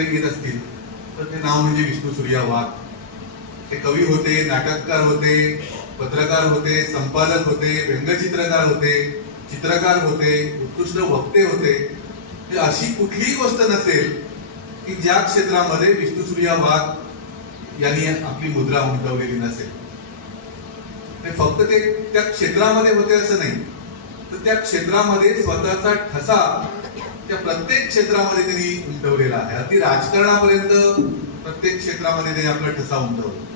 जर घेत असतील तर ते नाव म्हणजे विष्णू सूर्या वाघ. ते कवी होते, नाटककार होते, पत्रकार होते, संपादक होते, व्यंगचित्रकार होते, चित्रकार होते, उत्कृष्ट वक्ते होते. अशी कुठलीही गोष्ट नसेल की ज्या क्षेत्रामध्ये विष्णू सूर्या वाघ यांनी आपली मुद्रा उमटवलेली नसेल. फक्त ते त्या क्षेत्रामध्ये होते असं नाही, तर त्या क्षेत्रामध्ये स्वतःचा ठसा त्या प्रत्येक क्षेत्रामध्ये त्यांनी उमटवलेला आहे. अगदी राजकारणापर्यंत प्रत्येक क्षेत्रामध्ये त्यांनी आपला ठसा उमटवला.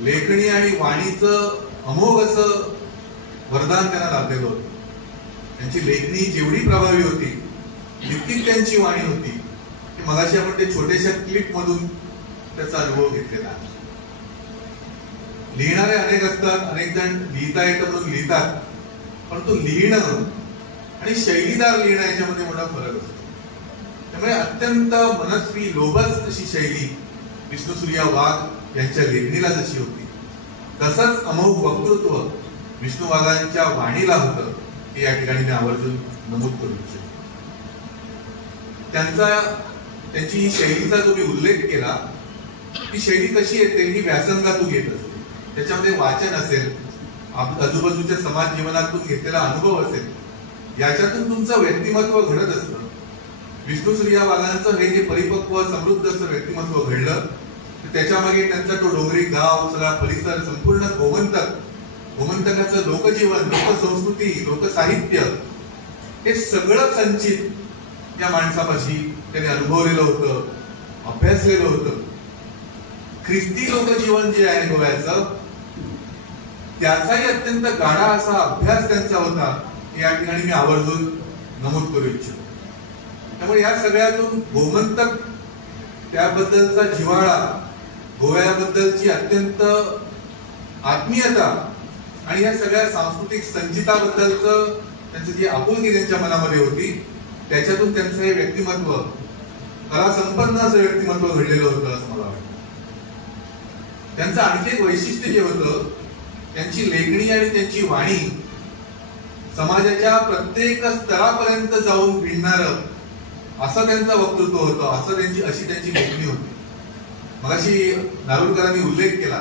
लेखणी आणि वाणीचं अमोघ असं वरदान त्यांना लाभलेलं होतं. त्यांची लेखणी जेवढी प्रभावी होती तितकीच त्यांची वाणी होती. मगाशी आपण ते छोट्याशा क्लिप मधून त्याचा अनुभव घेतलेला आहे. लिहिणारे अनेक असतात, अनेक जण लिहिता येतं म्हणून लिहितात, परंतु लिहिणं आणि शैलीदार लिहिणं याच्यामध्ये मोठा फरक असतो. त्यामुळे अत्यंत मनस्वी लोभस अशी शैली विष्णू सूर्या वाघ यांच्या लेखणीला जशी होती, तसंच अमोघ वक्तृत्व विष्णू वाघांच्या वाणीला होतं, हे या ठिकाणी मी आवर्जून नमूद करू इच्छितो. त्यांची ही शैलीचा जो मी उल्लेख केला, ती शैली कशी येते ही व्यासंगातून येत असते. त्याच्यामध्ये वाचन असेल, आजूबाजूच्या समाज जीवनातून घेतलेला अनुभव असेल, याच्यातून तुमचं व्यक्तिमत्व घडत असतं. विष्णू सूर्या वाघांचं हे जे परिपक्व समृद्ध असं व्यक्तिमत्व घडलं, त्याच्यामागे त्यांचा तो डोंगरी गाव, सगळा परिसर, संपूर्ण गोमंतकाचं लोकजीवन, लोकसंस्कृती, लोकसाहित्य, हे सगळं संचित या माणसापाशी त्याने अनुभवलेलं होतं, अभ्यासलेलं होतं. ख्रिस्ती लोकजीवन जे आहे गोव्याचं, त्याचाही अत्यंत गाढा असा अभ्यास त्यांचा होता, हे या ठिकाणी मी आवर्जून नमूद करू इच्छितो. त्यामुळे या सगळ्यातून गोमंतक, त्याबद्दलचा जिव्हाळा, गोव्याबद्दलची अत्यंत आत्मीयता आणि या सगळ्या सांस्कृतिक संचिताबद्दलचं त्यांची जी आपुलकी त्यांच्या मनामध्ये होती, त्याच्यातून त्यांचं हे व्यक्तिमत्व, कला संपन्न असं व्यक्तिमत्व घडलेलं होतं असं मला वाटतं. त्यांचं आणखी एक वैशिष्ट्य जे होतं, त्यांची लेखणी आणि त्यांची वाणी समाजाच्या प्रत्येक स्तरापर्यंत जाऊन भिडणारं असं त्यांचं वक्तृत्व होतं, अशी त्यांची लेखणी होती. मगाशी नारुलकरांनी उल्लेख केला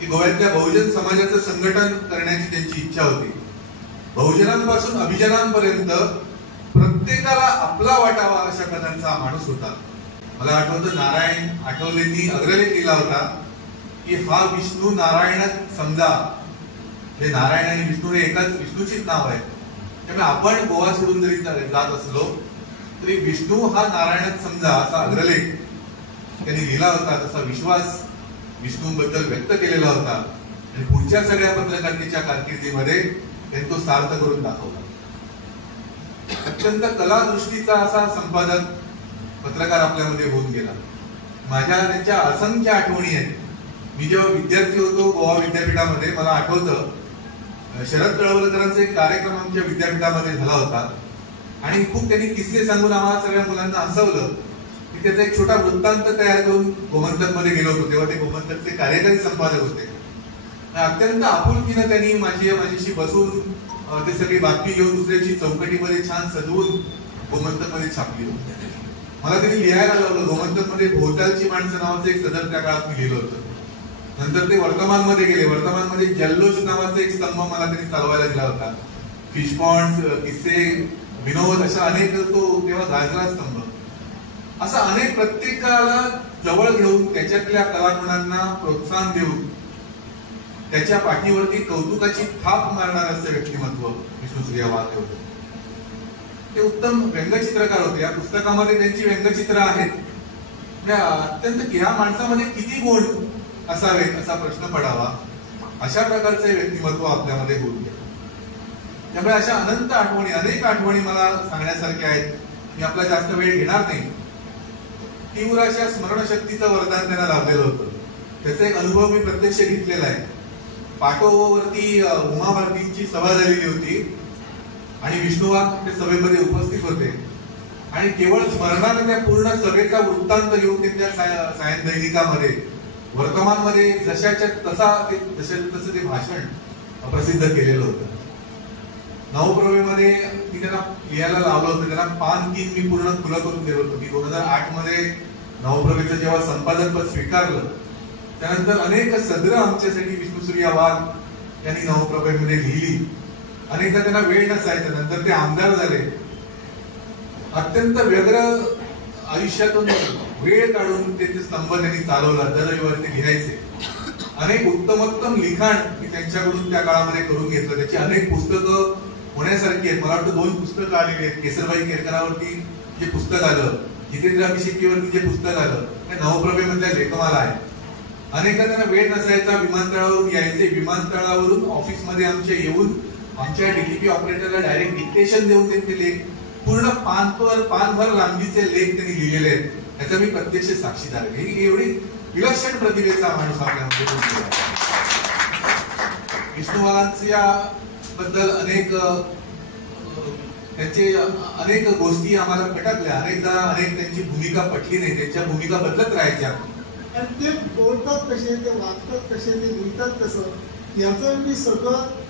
की गोव्यातल्या बहुजन समाजाचं संघटन करण्याची त्यांची इच्छा होती. बहुजनांपासून अभिजनांपर्यंत प्रत्येकाला आपला वाटावा अशा कथांचा माणूस होता. मला आठवतं, नारायण आठवलेंनी अग्रलेख लिहिला होता की हा विष्णू नारायणच समजा. हे नारायण आणि विष्णू हे एकाच विष्णूचीच नाव आहे. त्यामुळे आपण गोवा सोडून जरी जात असलो तरी विष्णू हा नारायणच समजा, असा अग्रलेख त्यांनी लिहिला होता. तसा विश्वास विष्णूबद्दल व्यक्त केलेला होता आणि पुढच्या सगळ्या पत्रकारितेच्या कारकिर्दीमध्ये त्यांनी तो सार्थ करून दाखवला. अत्यंत कलादृष्टीचा असा संपादक, पत्रकार आपल्यामध्ये होऊन गेला. माझ्या त्यांच्या असंख्य आठवणी आहेत. मी जेव्हा विद्यार्थी होतो गोवा विद्यापीठामध्ये, मला आठवतं शरद तळवलकरांचा एक कार्यक्रम आमच्या विद्यापीठामध्ये झाला होता आणि खूप त्यांनी किस्से सांगून आम्हाला सगळ्या मुलांना हसवलं. मी त्याचा एक छोटा वृत्तांत तयार करून गोमंतक मध्ये गेलो होतो. तेव्हा ते गोमंतकचे कार्यकारी संपादक होते. अत्यंत आपुलकीनं त्यांनी माझ्याशी बसून ते सगळी बातमी घेऊन दुसऱ्याची चौकटीमध्ये छान सजवून गोमंतक मध्ये छापली होती. मला त्यांनी लिहायला लावलं. गोमंतक मध्ये भोवतालची माणसं नावाचं एक सदर त्या काळात मी लिहिलं होतं. नंतर ते वर्तमानमध्ये गेले. वर्तमानमध्ये जल्लोष नावाचा एक स्तंभ मला त्यांनी चालवायला दिला होता. फिश पॉन्ड्स, किस्से, विनोद, अशा अनेक, तो तेव्हा गाजला स्तंभ. असा अनेक प्रत्येकाला जवळ घेऊन त्याच्यातल्या कलागुणांना प्रोत्साहन देऊन त्याच्या पाठीवरती कौतुकाची थाप मारणार असं व्यक्तिमत्व विष्णू सूर्या वाघ होते. ते उत्तम व्यंगचित्रकार होते. या पुस्तकामध्ये त्यांची व्यंगचित्र आहेत. अत्यंत ह्या माणसामध्ये किती गुण असावेत असा प्रश्न पडावा, अशा प्रकारचे व्यक्तिमत्व आपल्यामध्ये होऊन गेले. त्यामुळे अशा अनंत आठवणी, अनेक आठवणी मला सांगण्यासारख्या आहेत. मी आपला जास्त वेळ घेणार नाही. तीव्र अशा स्मरणशक्तीचं वरदान त्यांना लाभलेलं होतं. त्याचा एक अनुभव मी प्रत्यक्ष घेतलेला आहे. पाटोवरती उमा भारतींची सभा झालेली होती आणि विष्णू वाघ त्या सभेमध्ये उपस्थित होते आणि केवळ स्मरणाने त्या पूर्ण सभेचा वृत्तांत लिहून त्या सायन दैनिकामध्ये, वर्तमानमध्ये जशाच्या तसं ते भाषण प्रसिद्ध केलेलं होतं. नवप्रभेमध्ये मी त्यांना लिहायला लावलं होतं, त्यांना पान 3 मी पूर्ण खुलं करून दिलं होतं. मी 2008 मध्ये नवप्रभेचं जेव्हा संपादकपद स्वीकारलं त्यानंतर अनेक सदरं आमच्यासाठी विष्णुसूर्या वाघ यांनी नवप्रभेमध्ये लिहिली. अनेकदा त्यांना वेळ नसायचा, नंतर ते आमदार झाले. अत्यंत व्यग्र आयुष्यातून वेळ काढून ते स्तंभ त्यांनी चालवला. दर रविवारी ते लिहायचे. अनेक उत्तमोत्तम लिखाण मी त्यांच्याकडून त्या काळामध्ये करून घेतलं. त्याची अनेक पुस्तकं होण्यासारखी आहेत. मला वाटतं 2 पुस्तकं आलेली आहेत. केसरबाई केरकरांवरती जे पुस्तक आलं, जितेंद्र अभिषेकीवरती जे पुस्तक आलं, ते नवप्रभेमधल्या लेखमाला आहे. अनेकदा त्यांना वेळ नसायचा, विमानतळावरून यायचे, विमानतळावरून ऑफिसमध्ये आमच्या येऊन आमच्या डीटीपी ऑपरेटरला डायरेक्ट डिक्टेशन देऊन त्यांचे लेख पूर्ण पानभर लांबीचे लेख त्यांनी लिहिलेले आहेत. त्याचा मी प्रत्यक्ष साक्षीदार आहे. एवढी विलक्षण प्रतिभेचा माणूस आपल्यामध्ये विष्णुवालांच्या बद्दल त्यांचे अनेक गोष्टी आम्हाला खटकल्या. अनेक त्यांची भूमिका पटली नाही, त्यांच्या भूमिका बदलत राहायच्या. आणि ते बोलतात कसे, ते वागतात कसे, ते लिहितात कसं, याचं मी सगळं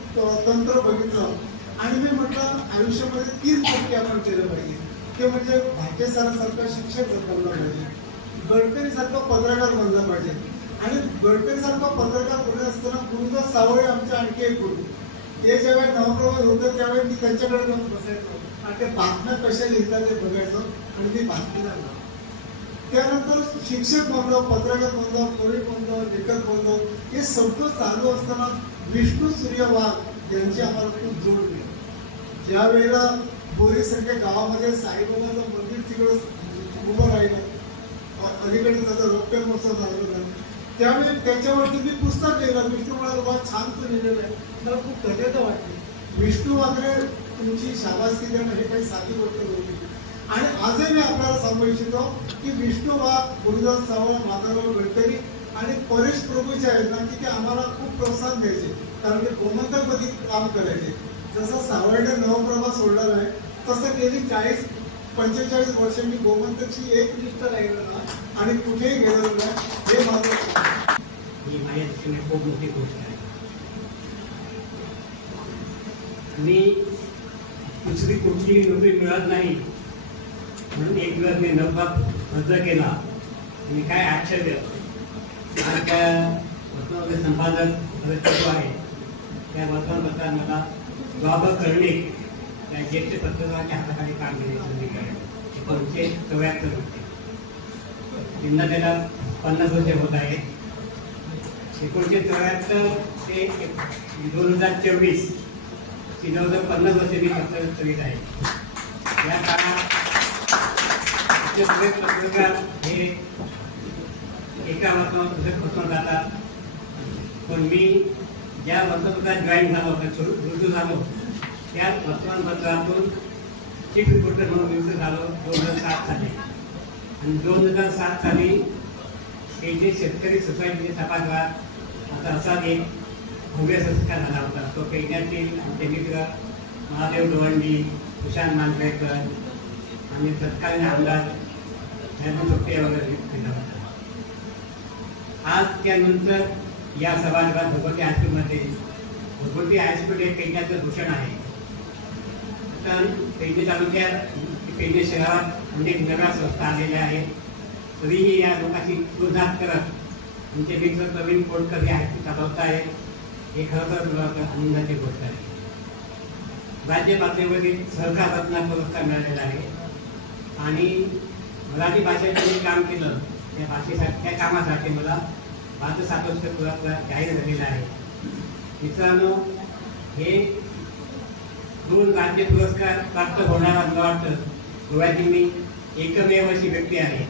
तंत्र बघितलं. आणि मी म्हटलं आयुष्यामध्ये 3 गोष्टी आपण केलं पाहिजे. ते म्हणजे भाटे सरांसारखा शिक्षक बनला पाहिजे, गडकरी सारखा पत्रकार बनला पाहिजे. आणि गडकरी सारखा पत्रकार बनत असताना गुरुदास सावळे आमचे आणखी एक गुरु, ते जेव्हा नवप्रभा होतं त्यावेळी मी त्यांच्याकडे जाऊन बसायचो आणि ते बातम्या कशा लिहितात ते बघायचो आणि मी बातमीदार झालो. त्यानंतर शिक्षक बनलो, पत्रकार बनलो, पोलीस बनलो, लेखक बनलो. हे सगळं चालू असताना विष्णुसूर्या वाघ यांची आम्हाला खूप जोड मिळाली. ज्या वेळेला बोरीसारख्या गावामध्ये साईबाबाचं मंदिर तिकडं उभं राहिलं, अलीकडे त्याचा रौप्य महोत्सव झाला होता, त्यावेळी त्याच्यावरती मी पुस्तक लिहिलं. विष्णू वाघ छान तो लिहिलेलं आहे. मला खूप धन्यता वाटली. विष्णू वाघरे तुमची शाबासकी देणं हे काही साधी गोष्ट होती. आणि आजही मी आपल्याला सांगू इच्छितो की विष्णू वाघ, गुरुदास सावळे, माधवराव गडकरी आणि परेश प्रभू जे आहेत ना, की ते आम्हाला खूप प्रोत्साहन द्यायचे. कारण ते गोमंतकमध्ये काम करायचे. जसं सावळने नवप्रभा सोडलेला आहे तसं गेली 40-45 वर्ष मी गोमंतकशी एकनिष्ठ राहिलो ना आणि कुठेही गेलेलो नाही. हे माझं ही माझ्या दृष्टीने खूप मोठी गोष्ट आहे. मी दुसरी कुठलीही नोकरी मिळत नाही म्हणून एक दिवस मी नवभाग अर्ज केला. आणि काय आश्चर्य, आज त्या वर्तमानपत्र संपादक जो आहे त्या वर्तमानपत्रात मला जॉब करणे त्या ज्येष्ठ पत्रकाराच्या हाताखाली काम करण्याची संधी मिळाली. 1974 होते. यंदा त्याला 50 वर्ष होत आहे. 1974 ते 2024 जवळजवळ 50 वर्ष मी पत्रकार करीत आहे. या काळात पत्रकार हे एका वर्तमानपत्रात फसवून जातात. पण मी ज्या वर्तमानपत्रात जॉईन झालो, रुजू झालो, त्या वर्तमानपत्रातून चीफ रिपोर्टर म्हणून नियुक्त झालो 2007 साली. आणि 2007 साली हे जे शेतकरी सोसायटीचे सभागृहात आता असा एक भव्य संस्कार झाला होता. तो पेडण्यातील आमचे मित्र महादेव गवंडी, सुशांत मांजरेकर आणि तत्कालीन आमदार सोपटे वगैरे केला होता. आज त्यानंतर या सभागृहात भगवती हायस्कूलमध्ये, भगवती हायस्कूल हे पेडण्याचं भूषण आहे. तर पेडणे तालुक्यात, पेडणे शहरात अनेक नव्या संस्था आलेल्या आहेत. तरीही या लोकांची तुलनात करत आमचे मित्र प्रवीण कोडकर हे हायस्कूल चालवत आहेत. हे खरं तर आनंदाची गोष्ट आहे. राज्य पातळीवरील सहकार रत्न पुरस्कार मिळालेला आहे. आणि मराठी भाषेचं जे काम केलं त्या भाषेसाठी, त्या कामासाठी मला 5-7 पुरस्कार जाहीर झालेला आहे. मित्रांनो, हे 2 राज्य पुरस्कार प्राप्त होणारा मला वाटतं गोव्याची मी एकमेव अशी व्यक्ती आहे.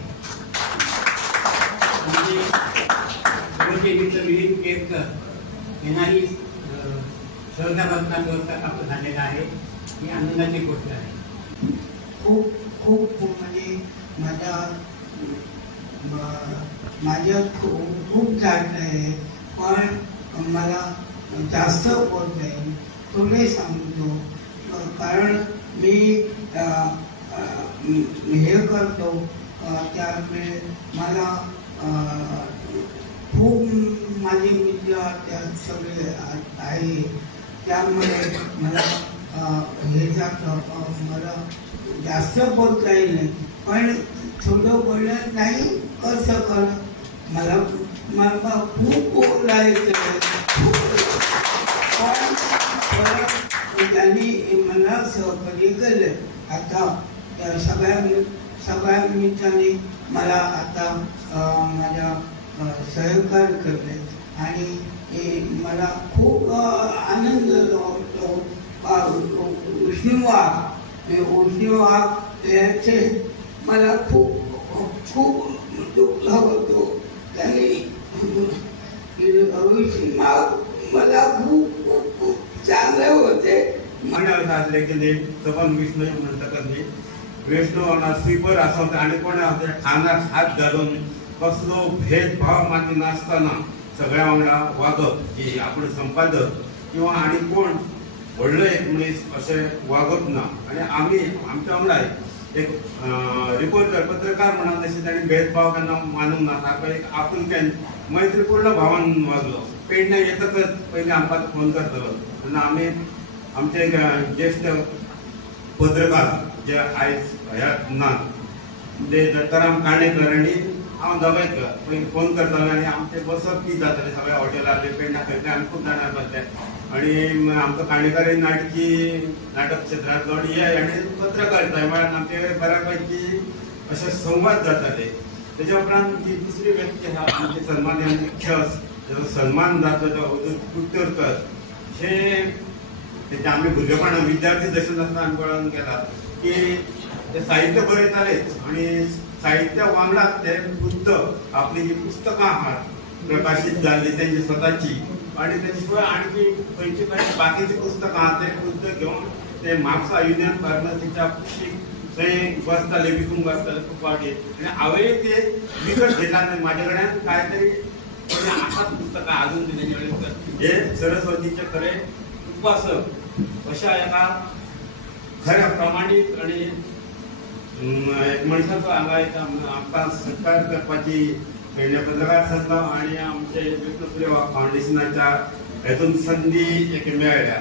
म्हणजे मित्र मिलिंद केरकर यांनाही सहकार रत्न पुरस्कार प्राप्त झालेला आहे. ही आनंदाची गोष्ट आहे. खूप खूप म्हणजे माझ्या खूप जात आहे. पण मला जास्त बोलत नाही, थोडे सांगतो. कारण मी हे करतो त्यामुळे मला खूप माझे मित्र त्यात सगळे आहे. त्यामुळे मला हे जातं मला जास्त बोलता येईल नाही, पण थोडं बोललं नाही कसं कर मला मला खूप बोलायचं पण त्यांनी मला सहकार्य केलं. आता सगळ्या निमित्ताने मला आता माझ्या सहकार्य करले आणि मला खूप आनंद होतो. उष्णवाग याचे मला खूप खूप दुःख होतो. त्यांनी मला खूप खूप खूप चांगले होते. सपन विष्णू म्हणतात विष्णू स्वीपर असं आणि कोण खानात हात घालून कसलो भेदभाव मान्य नासतना सगळ्या वांगडा वागप की आपण संपादक किंवा आणि कोण व्हडलो एक मनीस अशें वागप ना. आणि आमी आमच्या वांगडा एक रिपोर्टर पत्रकार म्हणून तशें ताणी भेदभाव केन्ना मानूंक ना. ताका एक आपुलक्यान मैत्रीपूर्ण भावान वागलो. पेडणे येतकच पयलीं आमकां फोन करतलो तेन्ना आमी आमचे ज्येश्ठ पत्रकार जे आयज ह्यात नात म्हणजे दत्ताराम काणेकर आणि हांव दबायकर पयलीं फोन करतालो आणि आमचे बसप ती जाताले सगळ्या हॉटेलांतले पेडण्या खंयचे आमी खूब जाणां बसले आणि आमकां काणेकर नाटकी नाटक क्षेत्रांतलो हे आनी पत्रकार म्हळ्यार आमचे बऱ्यापैकी अशे संवाद जाताले. तेच्या उपरांत जी दुसरी व्यक्ती आहा आमचे सन्माननीय मुख्य जो सन्मान जाता तो कुट्टरकर हे आमी भुरगेपणा विद्यार्थी दशेन आसतना आमी कळून गेला की ते साहित्य बरयतालेच आणि साहित्या वांगडा ते पुस्तक आपली जी पुस्तकां आहात प्रकाशीत जाल्ली तेंची स्वताची आणि तेचे शिवाय आणखी खंयची खंयची बाकीची पुस्तकां आहात ते पुस्तक घेवन ते म्हापसा युनियन फार्मसीच्या कुशीक थंय बसताले विकूंक बसताले खूप फावटी आणि हांवेंय ते विकत घेतला. म्हाजे कडल्यान काय तरी आसात पुस्तकां अजून तेजे कडेन हे सरस्वतीचे खरें उपासक अशा एका खऱ्या प्रामाणीक आणि एक मनशाचो हांगा एक आमकां सत्कार करपाची पेडणे पत्रकार संघ आणि आमचे विष्णुप्रिय फाउंडेशनाच्या हेतून संधी एक मेळ्ळ्या.